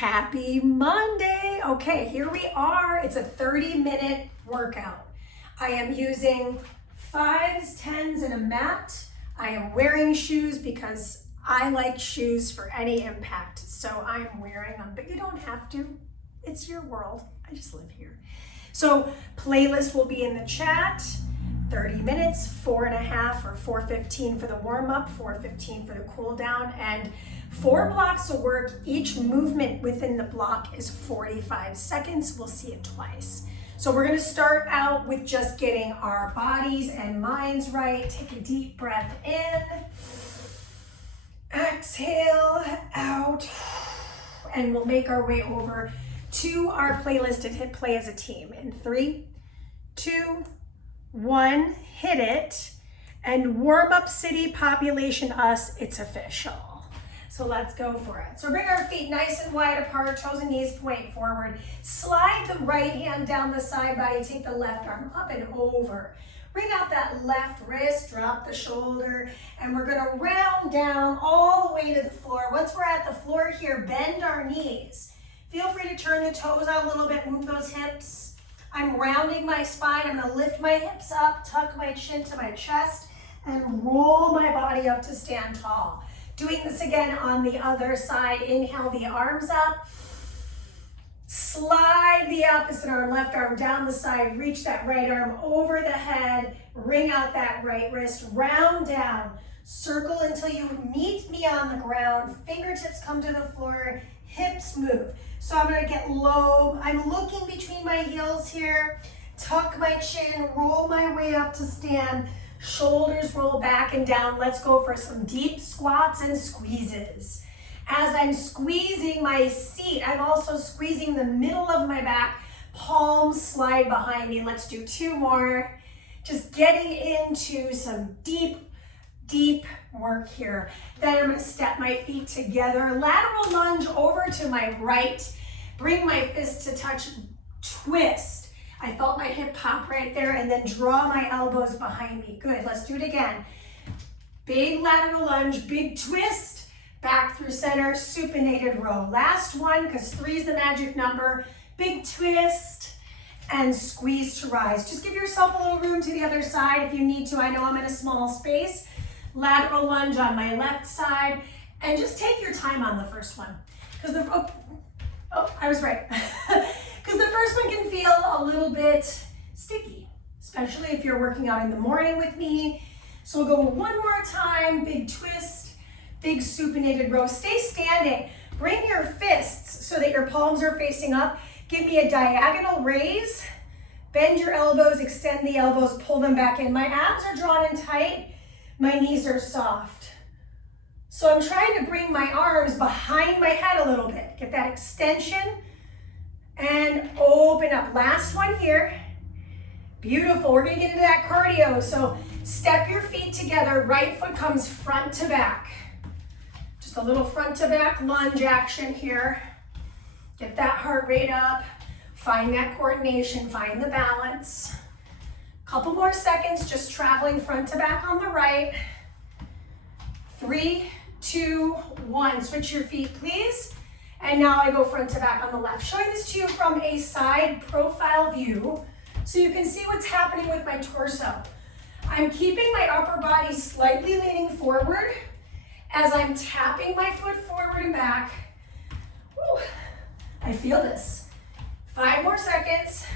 Happy Monday. Okay, here we are. It's a 30-minute workout. I am using 5s, 10s, and a mat. I am wearing shoes because I like shoes for any impact. So I'm wearing them, but you don't have to. It's your world. I just live here. So playlist will be in the chat. 30 minutes, 4.5 or 4:15 for the warm-up, 4:15 for the cool down, and 4 blocks of work. Each movement within the block is 45 seconds. We'll see it twice. So we're gonna start out with just getting our bodies and minds right. Take a deep breath in, exhale out, and we'll make our way over to our playlist and hit play as a team. In 3, 2, 1, hit it, and warm up city population us, it's official. So let's go for it. So bring our feet nice and wide apart, toes and knees point forward. Slide the right hand down the side body, take the left arm up and over. Bring out that left wrist, drop the shoulder, and we're gonna round down all the way to the floor. Once we're at the floor here, bend our knees. Feel free to turn the toes out a little bit, move those hips. I'm rounding my spine. I'm gonna lift my hips up, tuck my chin to my chest, and roll my body up to stand tall. Doing this again on the other side. Inhale the arms up. Slide the opposite arm, left arm down the side. Reach that right arm over the head. Wring out that right wrist. Round down. Circle until you meet me on the ground. Fingertips come to the floor. Hips move. So I'm gonna get low. I'm looking between my heels here. Tuck my chin, roll my way up to stand. Shoulders roll back and down. Let's go for some deep squats and squeezes. As I'm squeezing my seat, I'm also squeezing the middle of my back. Palms slide behind me. Let's do 2 more. Just getting into some deep work here. Then I'm gonna step my feet together. Lateral lunge over to my right. Bring my fist to touch, twist. I felt my hip pop right there, and then draw my elbows behind me. Good, let's do it again. Big lateral lunge, big twist, back through center, supinated row. Last one, because 3 is the magic number. Big twist and squeeze to rise. Just give yourself a little room to the other side if you need to. I know I'm in a small space. Lateral lunge on my left side, and just take your time on the first one. Because I was right. Because the first one can feel a little bit sticky, especially if you're working out in the morning with me. So we'll go 1 more time, big twist, big supinated row. Stay standing. Bring your fists so that your palms are facing up. Give me a diagonal raise. Bend your elbows, extend the elbows, pull them back in. My abs are drawn in tight. My knees are soft. So I'm trying to bring my arms behind my head a little bit. Get that extension and open up. Last one here. Beautiful. We're gonna get into that cardio. So step your feet together. Right foot comes front to back. Just a little front to back lunge action here. Get that heart rate up. Find that coordination, find the balance. Couple more seconds, just traveling front to back on the right. 3, 2, 1. Switch your feet, please. And now I go front to back on the left. Showing this to you from a side profile view so you can see what's happening with my torso. I'm keeping my upper body slightly leaning forward as I'm tapping my foot forward and back. Woo, I feel this. 5 more seconds.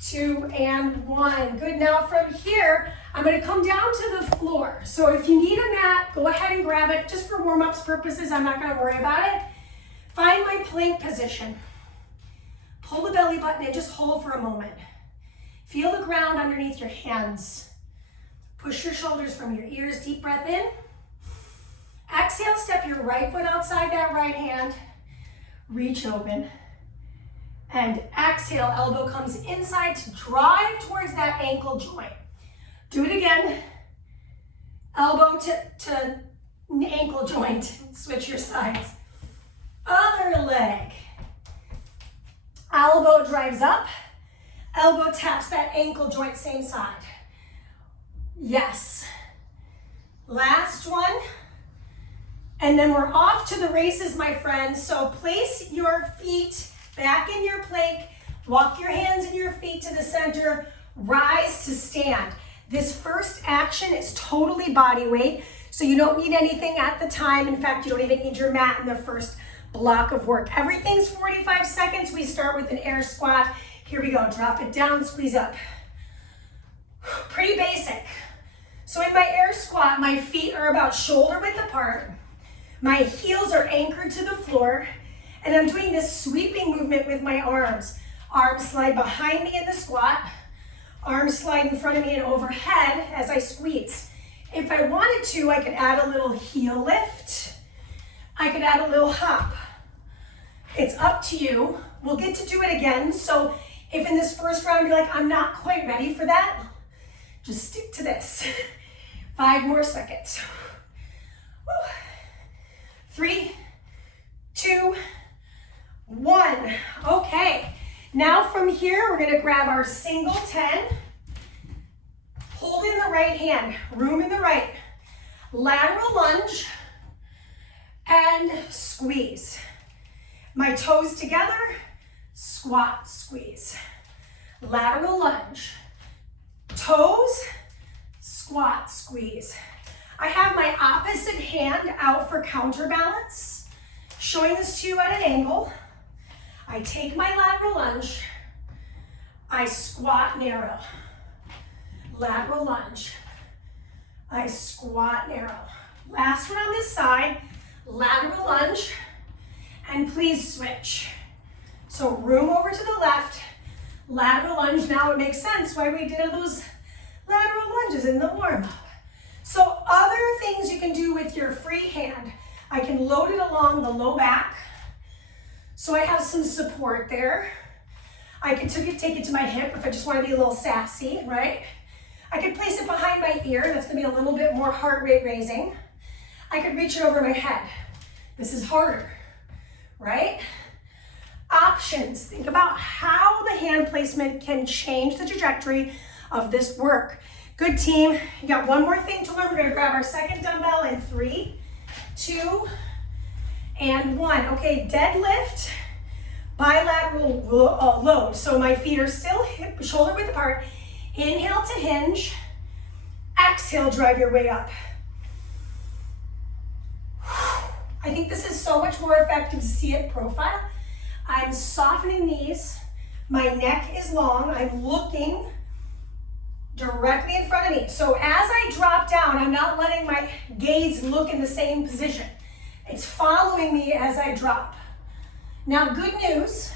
2 and 1. Good. Now from here, I'm going to come down to the floor. So if you need a mat, go ahead and grab it. Just for warm-ups purposes, I'm not going to worry about it. Find my plank position. Pull the belly button and just hold for a moment. Feel the ground underneath your hands. Push your shoulders from your ears. Deep breath in. Exhale, step your right foot outside that right hand. Reach open. And exhale, elbow comes inside to drive towards that ankle joint. Do it again. Elbow to ankle joint. Switch your sides. Other leg. Elbow drives up. Elbow taps that ankle joint, same side. Yes. Last one. And then we're off to the races, my friends. So place your feet back in your plank, walk your hands and your feet to the center, rise to stand. This first action is totally body weight, so you don't need anything at the time. In fact, you don't even need your mat in the first block of work. Everything's 45 seconds. We start with an air squat. Here we go, drop it down, squeeze up. Pretty basic. So in my air squat, my feet are about shoulder width apart. My heels are anchored to the floor, and I'm doing this sweeping movement with my arms. Arms slide behind me in the squat, arms slide in front of me and overhead as I squeeze. If I wanted to, I could add a little heel lift. I could add a little hop. It's up to you. We'll get to do it again. So if in this first round you're like, I'm not quite ready for that, just stick to this. 5 more seconds. 3, 2, 1. Okay, now from here, we're gonna grab our single 10, hold in the right hand, room in the right, lateral lunge, and squeeze. My toes together, squat, squeeze. Lateral lunge, toes, squat, squeeze. I have my opposite hand out for counterbalance, showing this to you at an angle. I take my lateral lunge, I squat narrow. Lateral lunge, I squat narrow. Last one on this side, lateral lunge, and please switch. So room over to the left, lateral lunge. Now it makes sense why we did those lateral lunges in the warm-up. So other things you can do with your free hand. I can load it along the low back, so I have some support there. I could take it to my hip if I just want to be a little sassy, right? I could place it behind my ear. That's going to be a little bit more heart rate raising. I could reach it over my head. This is harder, right? Options. Think about how the hand placement can change the trajectory of this work. Good team. You got one more thing to learn. We're going to grab our second dumbbell in 3, 2, and 1. Okay, deadlift, bilateral load. So my feet are still hip, shoulder width apart. Inhale to hinge. Exhale, drive your way up. I think this is so much more effective to see it profile. I'm softening knees. My neck is long. I'm looking directly in front of me. So as I drop down, I'm not letting my gaze look in the same position. It's following me as I drop. Now, good news,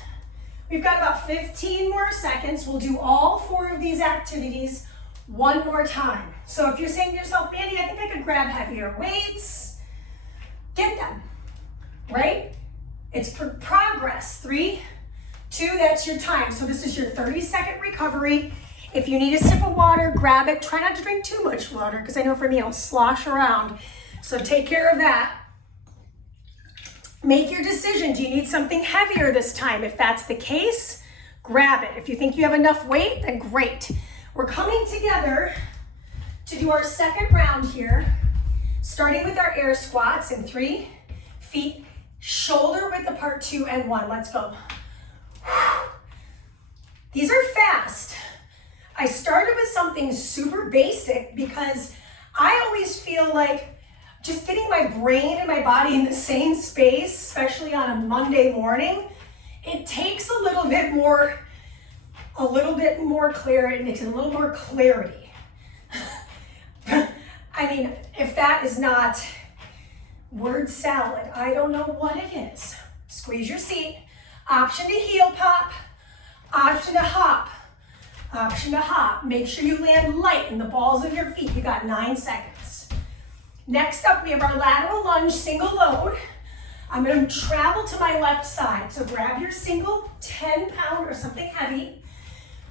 we've got about 15 more seconds. We'll do all 4 of these activities one more time. So if you're saying to yourself, Mandy, I think I could grab heavier weights, get them, right? It's progress. 3, 2, that's your time. So this is your 30-second recovery. If you need a sip of water, grab it. Try not to drink too much water, because I know for me, I'll slosh around. So take care of that. Make your decision. Do you need something heavier this time? If that's the case, grab it. If you think you have enough weight, then great. We're coming together to do our second round here, starting with our air squats in 3, feet shoulder width apart, 2 and 1. Let's go. These are fast. I started with something super basic because I always feel like just getting my brain and my body in the same space, especially on a Monday morning, it takes a little bit more clarity. It makes it a little more clarity. I mean, if that is not word salad, I don't know what it is. Squeeze your seat. Option to heel pop. Option to hop. Option to hop. Make sure you land light in the balls of your feet. You got 9 seconds. Next up, we have our lateral lunge single load. I'm going to travel to my left side. So grab your single 10-pound or something heavy.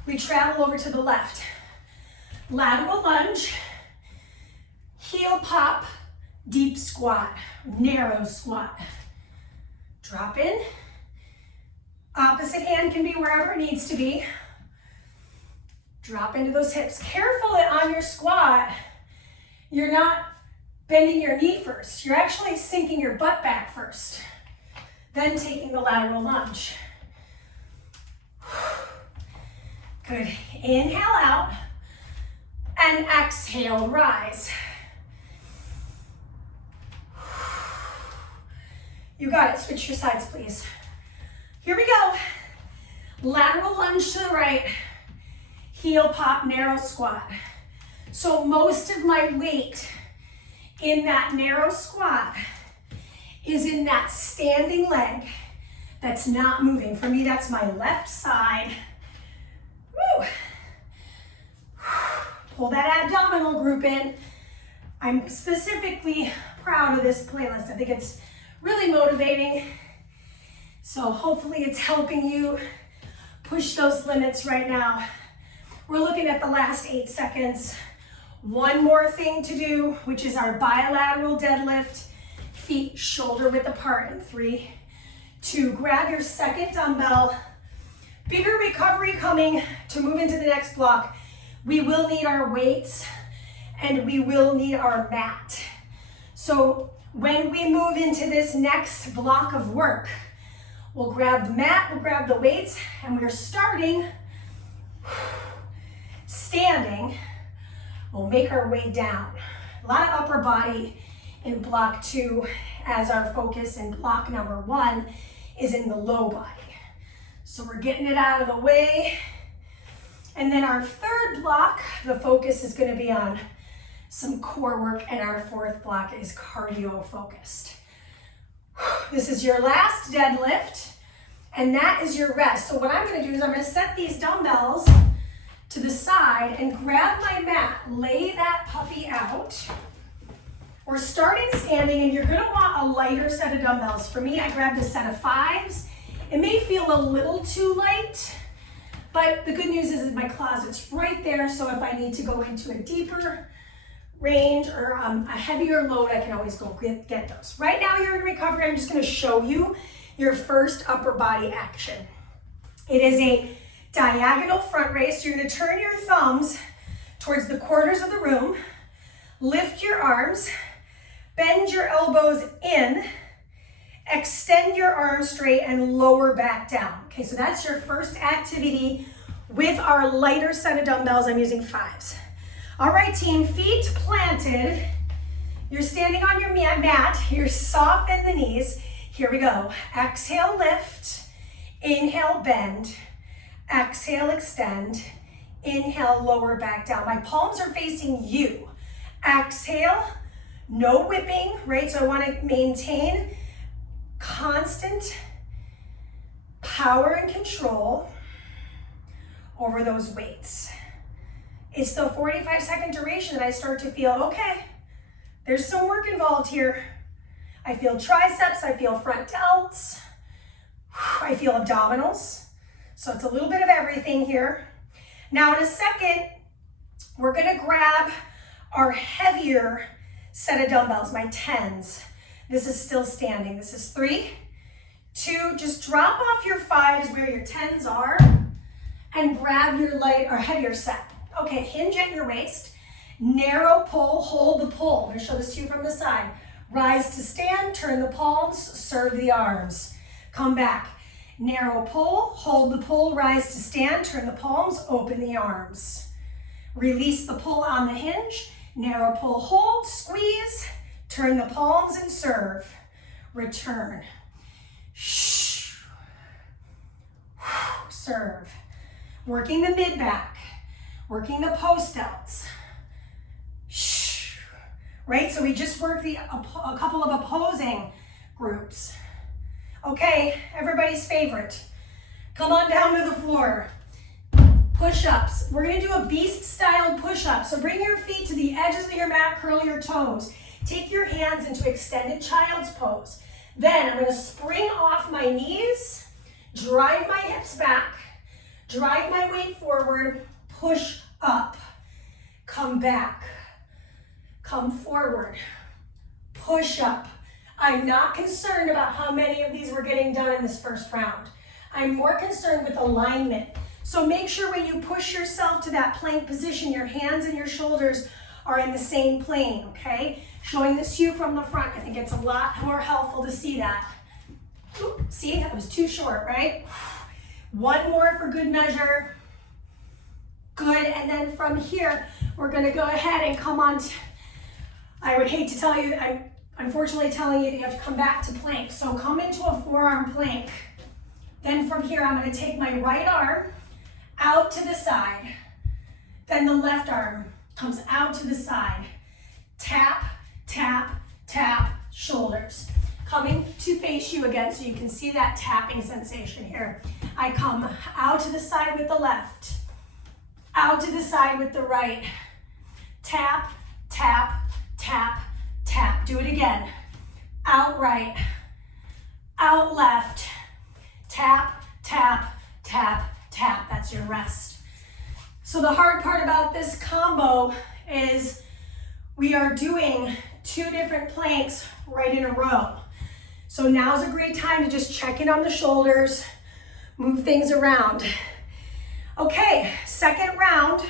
We travel over to the left. Lateral lunge, heel pop, deep squat, narrow squat. Drop in. Opposite hand can be wherever it needs to be. Drop into those hips. Careful that on your squat, you're not bending your knee first. You're actually sinking your butt back first, then taking the lateral lunge. Good. Inhale out and exhale, rise. You got it. Switch your sides, please. Here we go. Lateral lunge to the right. Heel pop, narrow squat. So most of my weight in that narrow squat is in that standing leg that's not moving. For me, that's my left side. Woo. Pull that abdominal group in. I'm specifically proud of this playlist. I think it's really motivating. So hopefully it's helping you push those limits right now. We're looking at the last 8 seconds. One more thing to do, which is our bilateral deadlift, feet shoulder width apart in 3, 2, grab your second dumbbell. Bigger recovery coming to move into the next block. We will need our weights and we will need our mat. So when we move into this next block of work, we'll grab the mat, we'll grab the weights, and we're starting standing. We'll make our way down. A lot of upper body in block 2 as our focus, and block number 1 is in the low body. So we're getting it out of the way. And then our third block, the focus is going to be on some core work, and our fourth block is cardio focused. This is your last deadlift, and that is your rest. So what I'm going to do is I'm going to set these dumbbells to the side and grab my mat, lay that puppy out. We're starting standing, and you're going to want a lighter set of dumbbells. For me, I grabbed a set of 5s. It may feel a little too light, but the good news is that my closet's right there, so if I need to go into a deeper range or a heavier load, I can always go get those. Right now you're in recovery. I'm just going to show you your first upper body action. It is a diagonal front raise. You're going to turn your thumbs towards the corners of the room, lift your arms, bend your elbows in, extend your arms straight, and lower back down. Okay, so that's your first activity with our lighter set of dumbbells. I'm using 5s. All right, team, feet planted. You're standing on your mat. You're soft in the knees. Here we go. Exhale, lift. Inhale, bend. Exhale, extend. Inhale, lower back down. My palms are facing you. Exhale, no whipping, right? So I want to maintain constant power and control over those weights. It's the 45-second duration that I start to feel, okay, there's some work involved here. I feel triceps, I feel front delts, I feel abdominals. So it's a little bit of everything here. Now in a second, we're gonna grab our heavier set of dumbbells, my 10s. This is still standing. This is 3, 2, just drop off your 5s where your 10s are and grab your light or heavier set. Okay, hinge at your waist, narrow pull, hold the pull. I'm gonna show this to you from the side. Rise to stand, turn the palms, serve the arms. Come back, narrow pull, hold the pull, rise to stand, turn the palms, open the arms. Release the pull on the hinge, narrow pull, hold, squeeze, turn the palms and serve. Return. Serve. Working the mid-back. Working the post delts. Right, so we just worked a couple of opposing groups. Okay, everybody's favorite. Come on down to the floor. Push-ups. We're gonna do a beast-style push-up. So bring your feet to the edges of your mat, curl your toes. Take your hands into extended child's pose. Then I'm gonna spring off my knees, drive my hips back, drive my weight forward, push up, come back, come forward, push up. I'm not concerned about how many of these we're getting done in this first round. I'm more concerned with alignment. So make sure when you push yourself to that plank position, your hands and your shoulders are in the same plane, okay? Showing this to you from the front, I think it's a lot more helpful to see that. Oop, see, that was too short, right? One more for good measure. Good, and then from here, we're gonna go ahead and come on to, I would hate to tell you, I'm unfortunately telling you that you have to come back to plank. So come into a forearm plank. Then from here, I'm gonna take my right arm out to the side. Then the left arm comes out to the side. Tap, tap, tap, shoulders. Coming to face you again so you can see that tapping sensation here. I come out to the side with the left, out to the side with the right. Tap, tap, tap, tap. Do it again. Out right, out left. Tap, tap, tap, tap. That's your rest. So the hard part about this combo is we are doing 2 different planks right in a row. So now's a great time to just check in on the shoulders, move things around. Okay, second round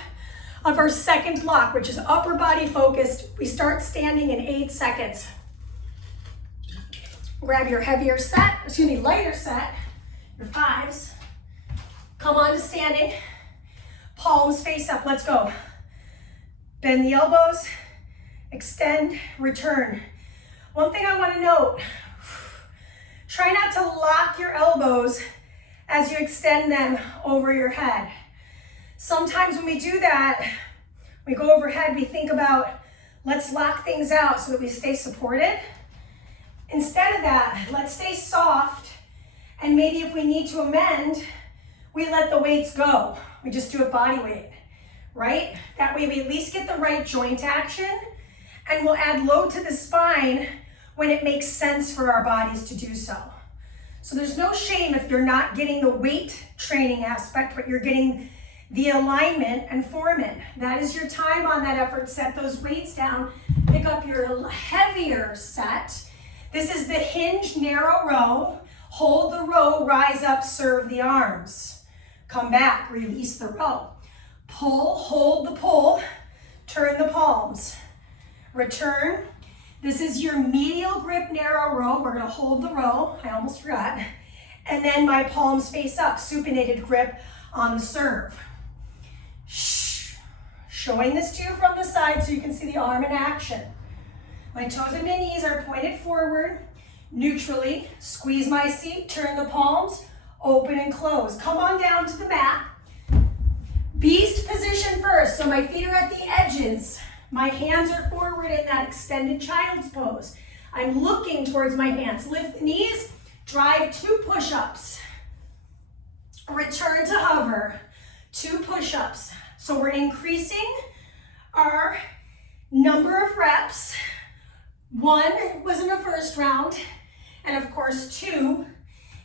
of our second block, which is upper body focused. We start standing in 8 seconds. Grab your lighter set, your 5s. Come on to standing, palms face up, let's go. Bend the elbows, extend, return. One thing I want to note, try not to lock your elbows as you extend them over your head. Sometimes when we do that, we go overhead, we think about, let's lock things out so that we stay supported. Instead of that, let's stay soft, and maybe if we need to amend, we let the weights go. We just do it body weight, right? That way we at least get the right joint action, and we'll add load to the spine when it makes sense for our bodies to do so. So there's no shame if you're not getting the weight training aspect, but you're getting the alignment and form-in. That is your time on that effort. Set those weights down, pick up your heavier set. This is the hinge narrow row. Hold the row, rise up, serve the arms. Come back, release the row. Pull, hold the pull, turn the palms. Return. This is your medial grip narrow row. We're gonna hold the row, I almost forgot. And then my palms face up, supinated grip on the serve. Showing this to you from the side so you can see the arm in action. My toes and my knees are pointed forward, neutrally. Squeeze my seat, turn the palms, open and close. Come on down to the mat. Beast position first, so my feet are at the edges. My hands are forward in that extended child's pose. I'm looking towards my hands. Lift the knees, drive 2 push-ups. Return to hover, 2 push-ups. So we're increasing our number of reps. 1 was in the first round, and of course 2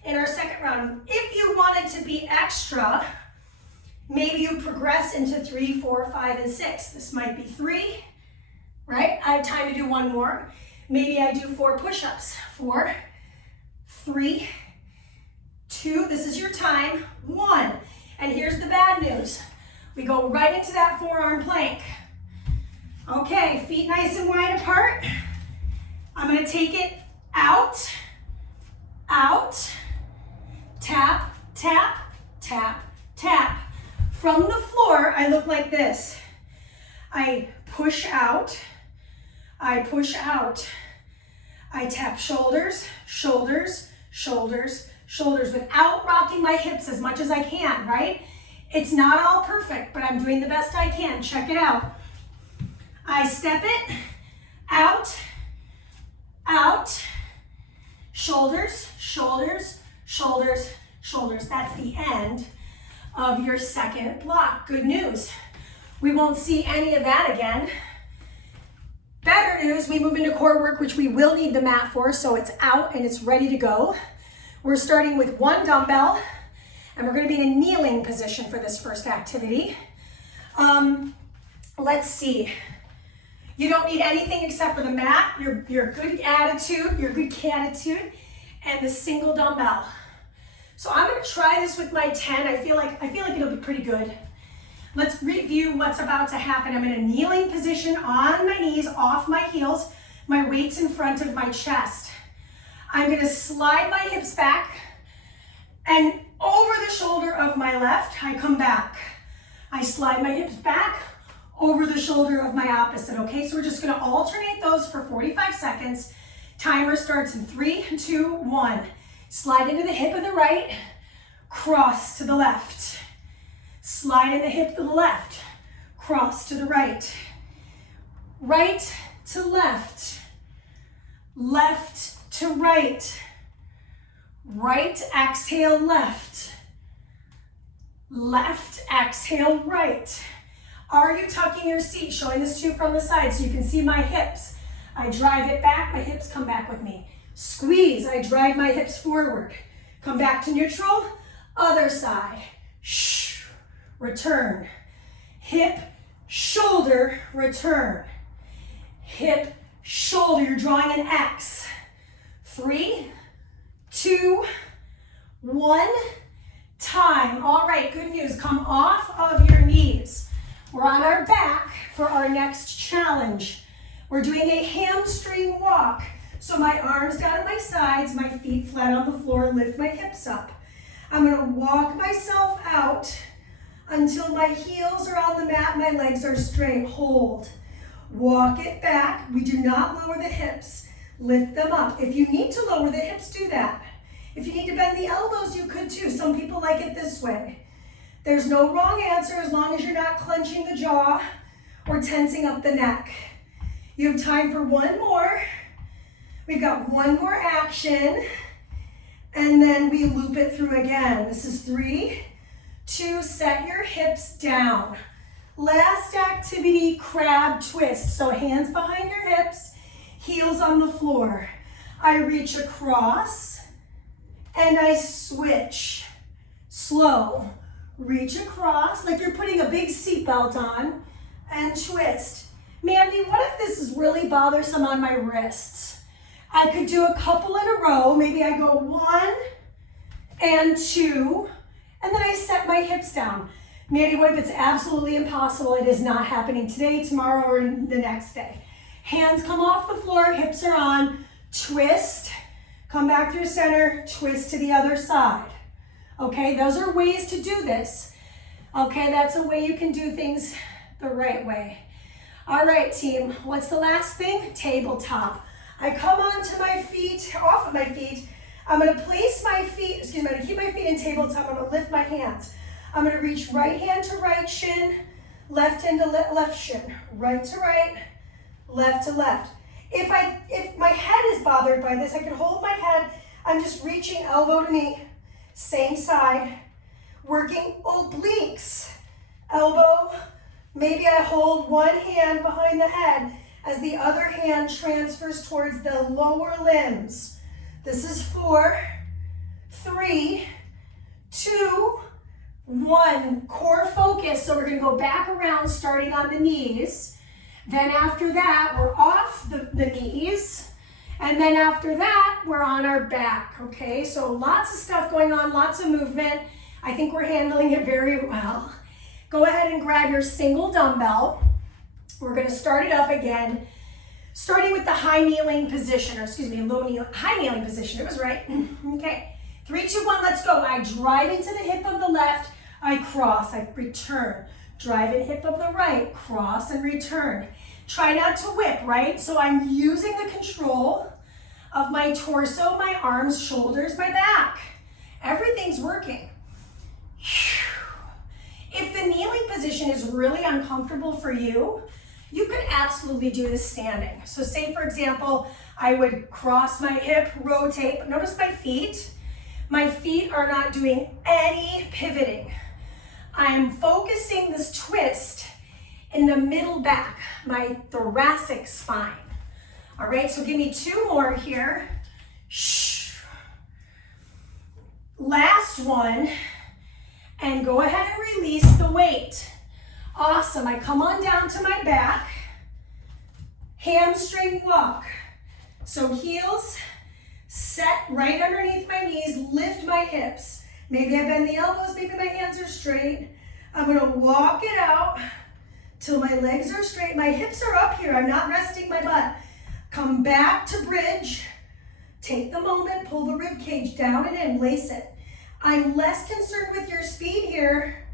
in our second round. If you wanted to be extra, maybe you progress into 3, 4, 5, and 6. This might be 3, right? I have time to do 1 more. Maybe I do 4 push-ups. 4, 3, 2, this is your time, 1. And here's the bad news. We go right into that forearm plank. Okay, feet nice and wide apart. I'm gonna take it out, out, tap, tap, tap, tap. From the floor, I look like this. I push out, I push out. I tap shoulders, shoulders, shoulders, shoulders without rocking my hips as much as I can, right? It's not all perfect, but I'm doing the best I can. Check it out. I step it, out, out, shoulders, shoulders, shoulders, shoulders. That's the end of your second block. Good news. We won't see any of that again. Better news, we move into core work, which we will need the mat for, so it's out and it's ready to go. We're starting with 1 dumbbell, and we're gonna be in a kneeling position for this first activity. Let's see. You don't need anything except for the mat, your good attitude, your good cattitude, and the single dumbbell. So I'm gonna try this with my 10. I feel like it'll be pretty good. Let's review what's about to happen. I'm in a kneeling position on my knees, off my heels. My weight's in front of my chest. I'm gonna slide my hips back, and over the shoulder of my left, I come back. I slide my hips back, over the shoulder of my opposite, okay? So we're just gonna alternate those for 45 seconds. Timer starts in 3, 2, 1. Slide into the hip of the right, cross to the left. Slide in the hip to the left, cross to the right. Right to left, left to right. Right, exhale, left. Left, exhale, right. Are you tucking your seat? Showing this to you from the side so you can see my hips. I drive it back, my hips come back with me. Squeeze, I drive my hips forward. Come back to neutral, other side. Shh, return. Hip, shoulder, return. Hip, shoulder, you're drawing an X. 3, 2, 1, time. All right, good news, come off of your knees. We're on our back for our next challenge. We're doing a hamstring walk. So my arms down at my sides, my feet flat on the floor, lift my hips up. I'm gonna walk myself out until my heels are on the mat, my legs are straight. Hold. Walk it back. We do not lower the hips. Lift them up. If you need to lower the hips, do that. If you need to bend the elbows, you could too. Some people like it this way. There's no wrong answer as long as you're not clenching the jaw or tensing up the neck. You have time for one more. We've got one more action, and then we loop it through again. This is 3, 2, set your hips down. Last activity, crab twist. So hands behind your hips, heels on the floor. I reach across, and I switch. Slow. Reach across, like you're putting a big seatbelt on, and twist. Mandy, what if this is really bothersome on my wrists? I could do a couple in a row. Maybe I go 1 and 2, and then I set my hips down. Mandy, what if it's absolutely impossible? It is not happening today, tomorrow, or the next day. Hands come off the floor, hips are on, twist, come back through center, twist to the other side. Okay, those are ways to do this. Okay, that's a way you can do things the right way. All right, team, what's the last thing? Tabletop. I come onto my feet, off of my feet. I'm gonna place my feet, I'm gonna keep my feet in tabletop. I'm gonna lift my hands. I'm gonna reach right hand to right shin, left hand to left shin, right to right, left to left. If my head is bothered by this, I can hold my head. I'm just reaching elbow to knee, same side, working obliques. Elbow, maybe I hold one hand behind the head as the other hand transfers towards the lower limbs. This is 4, 3, 2, 1. Core focus. So we're gonna go back around starting on the knees. Then after that, we're off the knees. And then after that, we're on our back, okay? So lots of stuff going on, lots of movement. I think we're handling it very well. Go ahead and grab your single dumbbell. We're gonna start it up again, starting with the high kneeling position, or excuse me, high kneeling position, it was right. Okay, 3, 2, 1, let's go. I drive into the hip of the left, I cross, I return. Drive in hip of the right, cross and return. Try not to whip, right? So I'm using the control of my torso, my arms, shoulders, my back. Everything's working. If the kneeling position is really uncomfortable for you, you could absolutely do this standing. So say, for example, I would cross my hip, rotate, but notice my feet. My feet are not doing any pivoting. I'm focusing this twist in the middle back, my thoracic spine. All right, so give me 2 more here. Shh. Last one, and go ahead and release the weight. Awesome, I come on down to my back, hamstring walk. So heels set right underneath my knees, lift my hips. Maybe I bend the elbows, maybe my hands are straight. I'm gonna walk it out till my legs are straight. My hips are up here, I'm not resting my butt. Come back to bridge. Take the moment, pull the rib cage down and in, lace it. I'm less concerned with your speed here,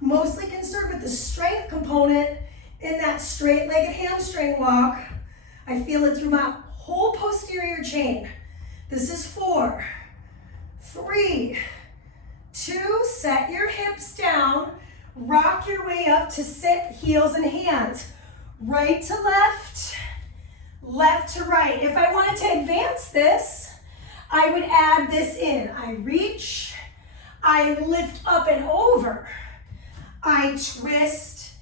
mostly concerned with the strength component in that straight-legged hamstring walk. I feel it through my whole posterior chain. This is 4, 3, 2, set your hips down, rock your way up to sit, heels and hands. Right to left, left to right. If I wanted to advance this, I would add this in. I reach, I lift up and over. I twist,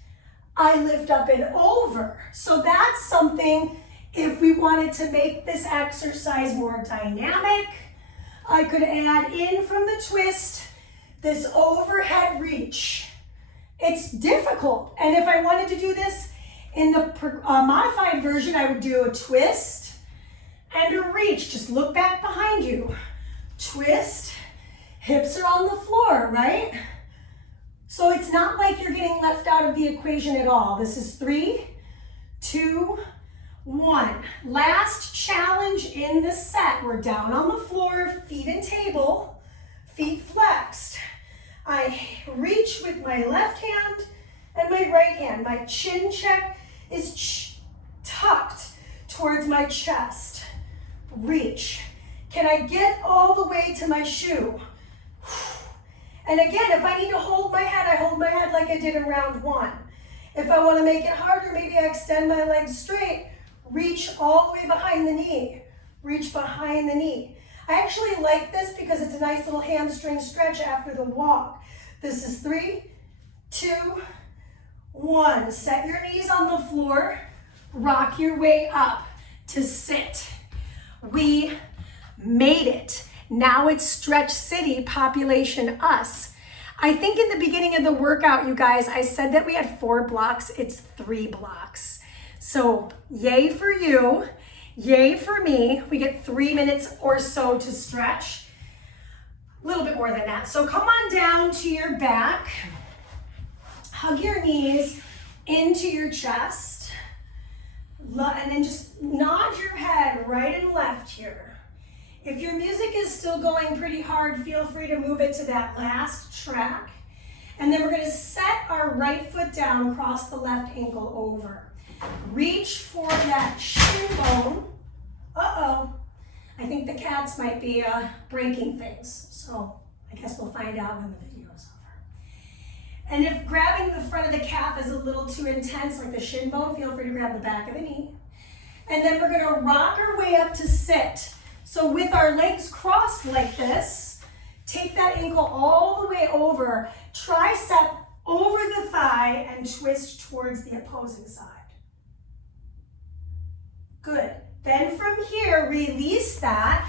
I lift up and over. So that's something, if we wanted to make this exercise more dynamic, I could add in from the twist, this overhead reach. It's difficult. And if I wanted to do this in the modified version, I would do a twist and a reach. Just look back behind you. Twist, hips are on the floor, right? So it's not like you're getting left out of the equation at all. This is 3, 2, 1. Last challenge in the set. We're down on the floor, feet in table, feet flexed. I reach with my left hand and my right hand. My chin check is tucked towards my chest. Reach. Can I get all the way to my shoe? And again, if I need to hold my head, I hold my head like I did in round 1. If I want to make it harder, maybe I extend my legs straight, reach all the way behind the knee. Reach behind the knee. I actually like this because it's a nice little hamstring stretch after the walk. This is 3, 2, 1. Set your knees on the floor. Rock your way up to sit. We made it. Now it's Stretch City, population us. I think in the beginning of the workout, you guys, I said that we had 4 blocks. It's 3 blocks. So yay for you, yay for me. We get 3 minutes or so to stretch. A little bit more than that. So come on down to your back. Hug your knees into your chest. And then just nod your head right and left here. If your music is still going pretty hard, feel free to move it to that last track. And then we're going to set our right foot down, cross the left ankle over. Reach for that shin bone. Uh-oh. I think the cats might be breaking things. So I guess we'll find out when the video is over. And if grabbing the front of the calf is a little too intense, like the shin bone, feel free to grab the back of the knee. And then we're going to rock our way up to sit. So with our legs crossed like this, take that ankle all the way over, tricep over the thigh, and twist towards the opposing side. Good. Then from here, release that.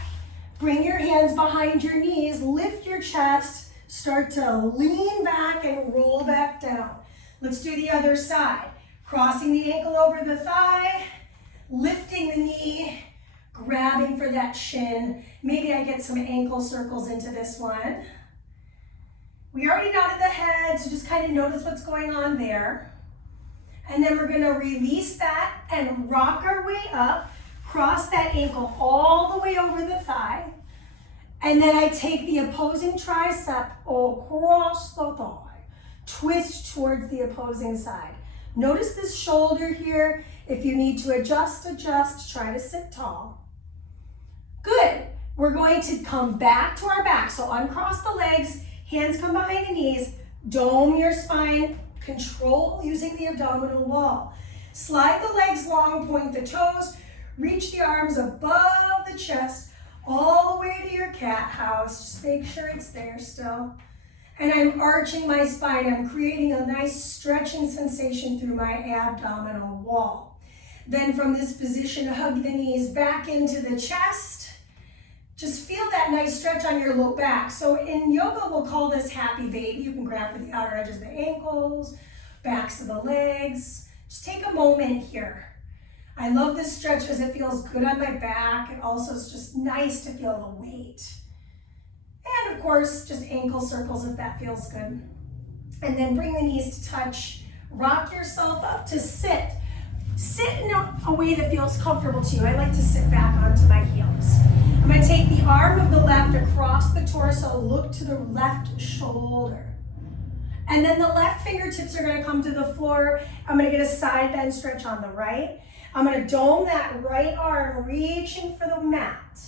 Bring your hands behind your knees, lift your chest, start to lean back and roll back down. Let's do the other side. Crossing the ankle over the thigh, lifting the knee, grabbing for that shin. Maybe I get some ankle circles into this one. We already nodded the head, so just kind of notice what's going on there. And then we're gonna release that and rock our way up, cross that ankle all the way over the thigh. And then I take the opposing tricep across the thigh, twist towards the opposing side. Notice this shoulder here. If you need to adjust, try to sit tall. Good. We're going to come back to our back. So uncross the legs, hands come behind the knees, dome your spine, control using the abdominal wall. Slide the legs long, point the toes, reach the arms above the chest, all the way to your cat house. Just make sure it's there still. And I'm arching my spine. I'm creating a nice stretching sensation through my abdominal wall. Then from this position, hug the knees back into the chest. Just feel that nice stretch on your low back. So in yoga, we'll call this happy baby. You can grab for the outer edges of the ankles, backs of the legs. Just take a moment here. I love this stretch because it feels good on my back. It also is just nice to feel the weight. And of course, just ankle circles if that feels good. And then bring the knees to touch. Rock yourself up to sit. Sit in a way that feels comfortable to you. I like to sit back onto my heels. I'm going to take the arm of the left across the torso, look to the left shoulder. And then the left fingertips are going to come to the floor. I'm going to get a side bend stretch on the right. I'm going to dome that right arm, reaching for the mat.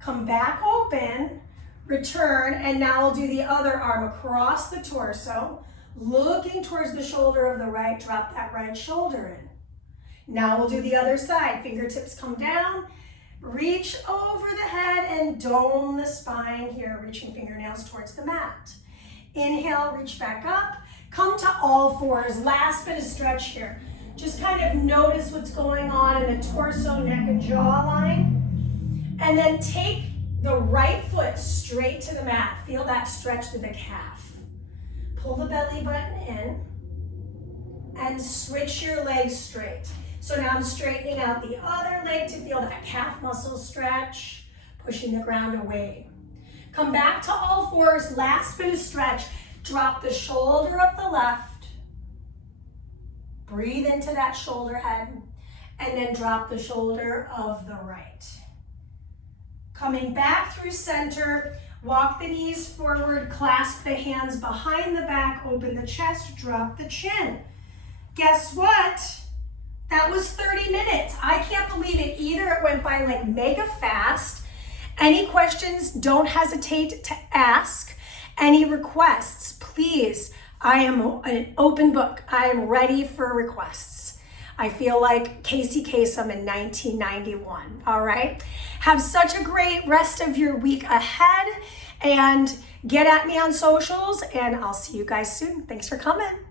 Come back open, return, and now we'll do the other arm across the torso, looking towards the shoulder of the right, drop that right shoulder in. Now we'll do the other side. Fingertips come down, reach over the head and dome the spine here, reaching fingernails towards the mat. Inhale, reach back up, come to all fours. Last bit of stretch here. Just kind of notice what's going on in the torso, neck, and jawline. And then take the right foot straight to the mat. Feel that stretch to the calf. Pull the belly button in and switch your legs straight. So now I'm straightening out the other leg to feel that calf muscle stretch, pushing the ground away. Come back to all fours, last bit of stretch. Drop the shoulder of the left. Breathe into that shoulder head, and then drop the shoulder of the right. Coming back through center, walk the knees forward, clasp the hands behind the back, open the chest, drop the chin. Guess what? That was 30 minutes. I can't believe it either. It went by like mega fast. Any questions, don't hesitate to ask. Any requests, please. I am an open book. I am ready for requests. I feel like Casey Kasem in 1991, all right? Have such a great rest of your week ahead, and get at me on socials, and I'll see you guys soon. Thanks for coming.